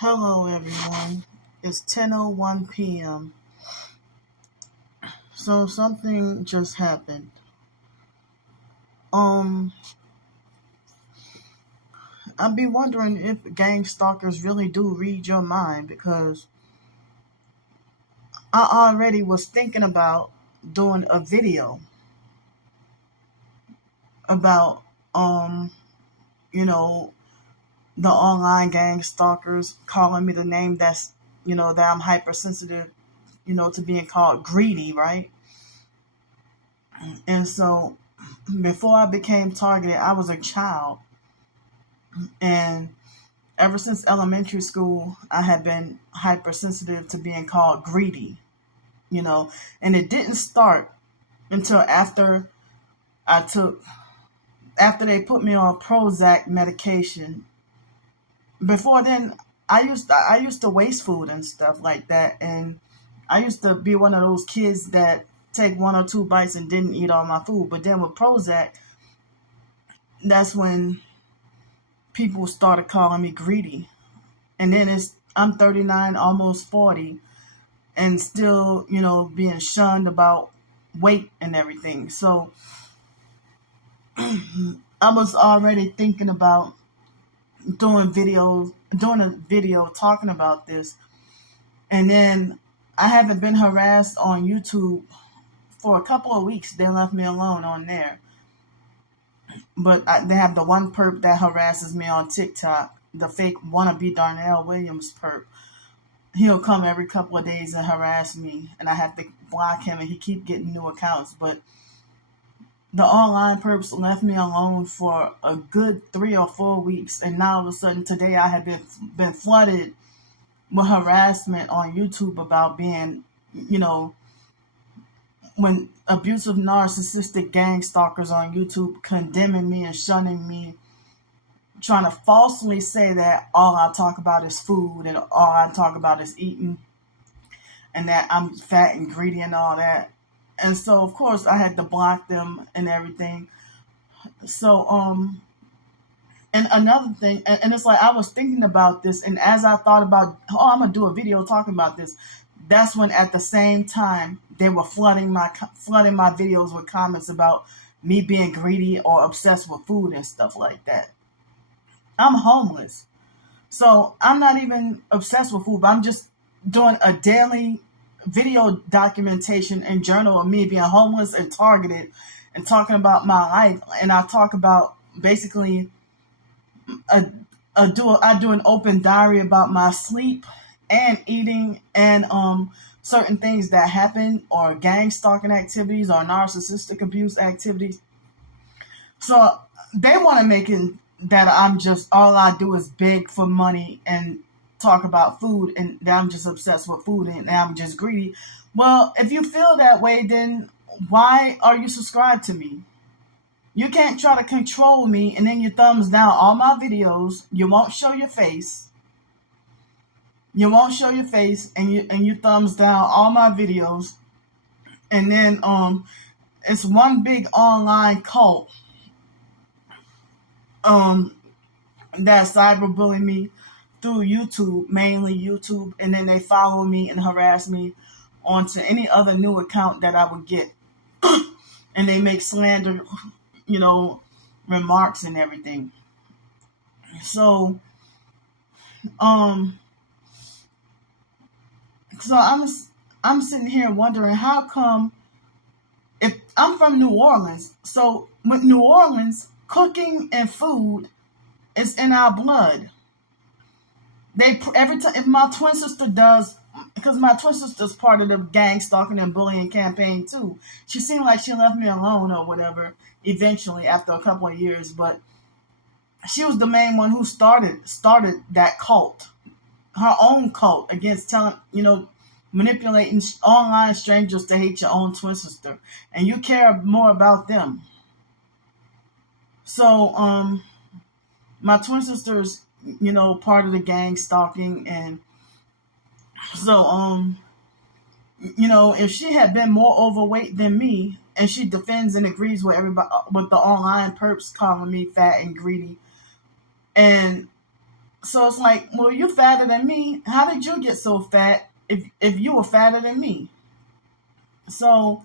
Hello everyone. It's 10:01 p.m. So something just happened. Um I'd be wondering if gang stalkers really do read your mind, because I already was thinking about doing a video about you know the online gang stalkers calling me the name that I'm hypersensitive, to being called greedy, right? And so before I became targeted, I was a child. And ever since elementary school, I had been hypersensitive to being called greedy, you know, and it didn't start until I took, after they put me on Prozac medication. Before then, I used to waste food and stuff like that. And I used to be one of those kids that take one or two bites and didn't eat all my food. But then with Prozac, that's when people started calling me greedy. And then I'm 39, almost 40, and still, being shunned about weight and everything. So I was already thinking about doing a video talking about this. And then I haven't been harassed on YouTube for a couple of weeks. They left me alone on there. But they have the one perp that harasses me on TikTok, the fake wannabe Darnell Williams perp. He'll come every couple of days and harass me, and I have to block him, and he keep getting new accounts. But the online perps left me alone for a good 3 or 4 weeks, and now all of a sudden today I have been flooded with harassment on YouTube about being, when abusive narcissistic gang stalkers on YouTube condemning me and shunning me, trying to falsely say that all I talk about is food and all I talk about is eating, and that I'm fat and greedy and all that. And so of course I had to block them and everything. So and another thing, and it's like I was thinking about this, and as I thought about, I'm gonna do a video talking about this, that's when at the same time they were flooding my videos with comments about me being greedy or obsessed with food and stuff like that. I'm homeless. So I'm not even obsessed with food, but I'm just doing a daily video documentation and journal of me being homeless and targeted and talking about my life. And I talk about basically I do an open diary about my sleep and eating and certain things that happen, or gang stalking activities or narcissistic abuse activities. So they want to make it that I'm just, all I do is beg for money and talk about food, and that I'm just obsessed with food and I'm just greedy. Well, if you feel that way, then why are you subscribed to me? You can't try to control me and then you thumbs down all my videos. You won't show your face. You won't show your face, and you thumbs down all my videos. And then it's one big online cult that cyberbully me through YouTube, mainly YouTube, and then they follow me and harass me onto any other new account that I would get. And they make slander, remarks and everything. So I'm sitting here wondering, how come, if I'm from New Orleans, so with New Orleans, cooking and food is in our blood. Every time, if my twin sister does, because my twin sister's part of the gang stalking and bullying campaign too. She seemed like she left me alone or whatever eventually after a couple of years, but she was the main one who started that cult, her own cult, against manipulating online strangers to hate your own twin sister, and you care more about them. So my twin sister's part of the gang stalking, and so if she had been more overweight than me, and she defends and agrees with everybody, with the online perps calling me fat and greedy, and So it's like, well, you're fatter than me. How did you get so fat if you were fatter than me? So,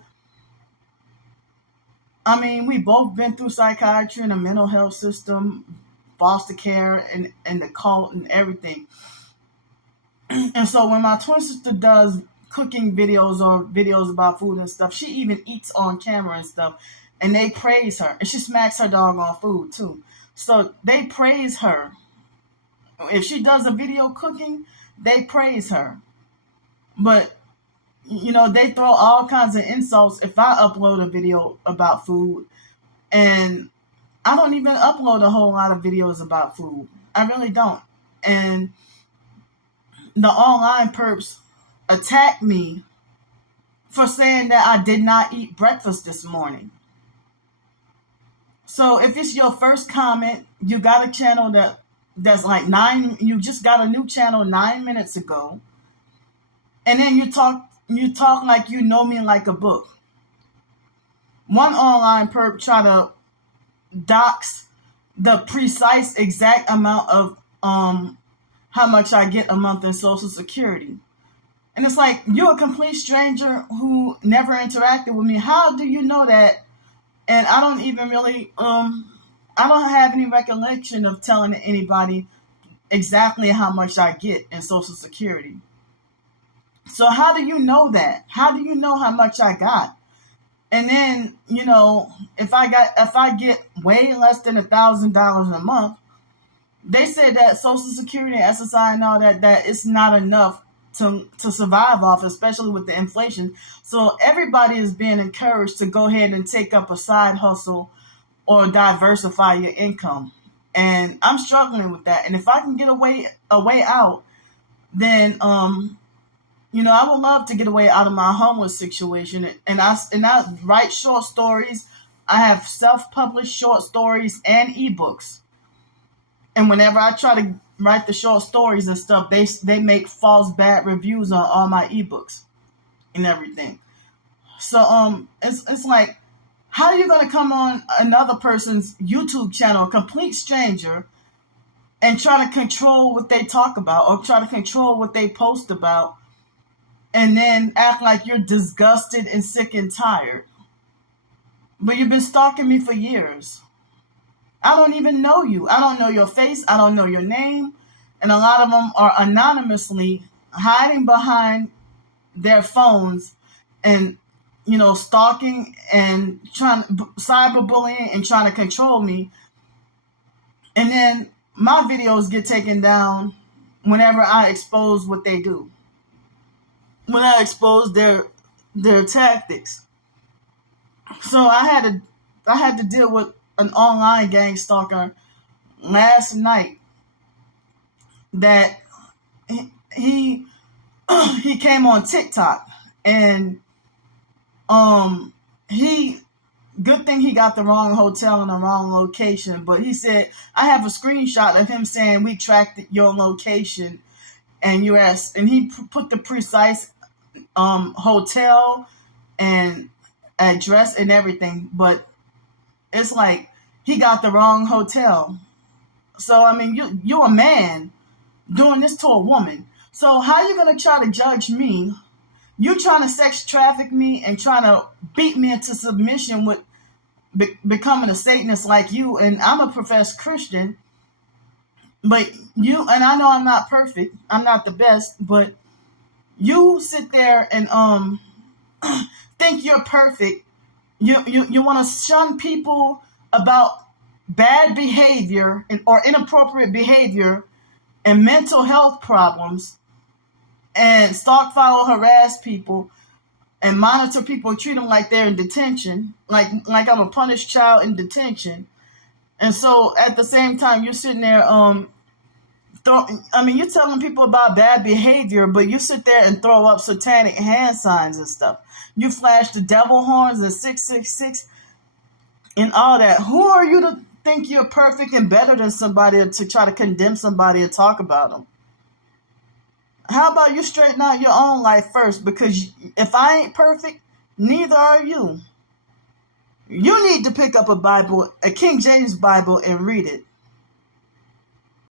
I mean, we both been through psychiatry and the mental health system, foster care, and the cult and everything. And so when my twin sister does cooking videos or videos about food and stuff, she even eats on camera and stuff, and they praise her. And she smacks her dog on food too. So they praise her. If she does a video cooking, they praise her. But, they throw all kinds of insults if I upload a video about food. And I don't even upload a whole lot of videos about food. I really don't. And the online perps attacked me for saying that I did not eat breakfast this morning. So if it's your first comment, you got a channel that's like you just got a new channel 9 minutes ago, and then you talk like you know me like a book. One online perp tried to dox the precise exact amount of how much I get a month in Social Security. And it's like, you're a complete stranger who never interacted with me. How do you know that? And I don't even really, I don't have any recollection of telling anybody exactly how much I get in Social Security. So how do you know that? How do you know how much I got? And then, if I get way less than $1,000 a month, they said that Social Security and SSI and all that it's not enough to survive off, especially with the inflation. So everybody is being encouraged to go ahead and take up a side hustle or diversify your income. And I'm struggling with that. And if I can get a way out, then I would love to get away out of my homeless situation. And I write short stories. I have self-published short stories and ebooks. And whenever I try to write the short stories and stuff, they make false bad reviews on all my ebooks and everything. So it's like, how are you going to come on another person's YouTube channel, a complete stranger, and try to control what they talk about or try to control what they post about, and then act like you're disgusted and sick and tired? But you've been stalking me for years. I don't even know you. I don't know your face. I don't know your name. And a lot of them are anonymously hiding behind their phones and, stalking and cyberbullying and trying to control me. And then my videos get taken down whenever I expose what they do. When I expose their tactics. So I had to deal with an online gang stalker last night that he came on TikTok, and good thing he got the wrong hotel in the wrong location, but he said, I have a screenshot of him saying we tracked your location and you asked, and he put the precise hotel and address and everything, but it's like he got the wrong hotel. So, I mean, you're a man doing this to a woman. So how are you going to try to judge me? You trying to sex traffic me and trying to beat me into submission with becoming a Satanist like you. And I'm a professed Christian. But and I know I'm not perfect. I'm not the best. But you sit there and think you're perfect. You want to shun people about bad behavior or inappropriate behavior and mental health problems, and stalk, follow, harass people, and monitor people and treat them like they're in detention, like I'm a punished child in detention. And so at the same time, you're sitting there, you're telling people about bad behavior, but you sit there and throw up satanic hand signs and stuff. You flash the devil horns and 666 and all that. Who are you to think you're perfect and better than somebody to try to condemn somebody and talk about them? How about you straighten out your own life first? Because if I ain't perfect, neither are you. You need to pick up a Bible, a King James Bible, and read it.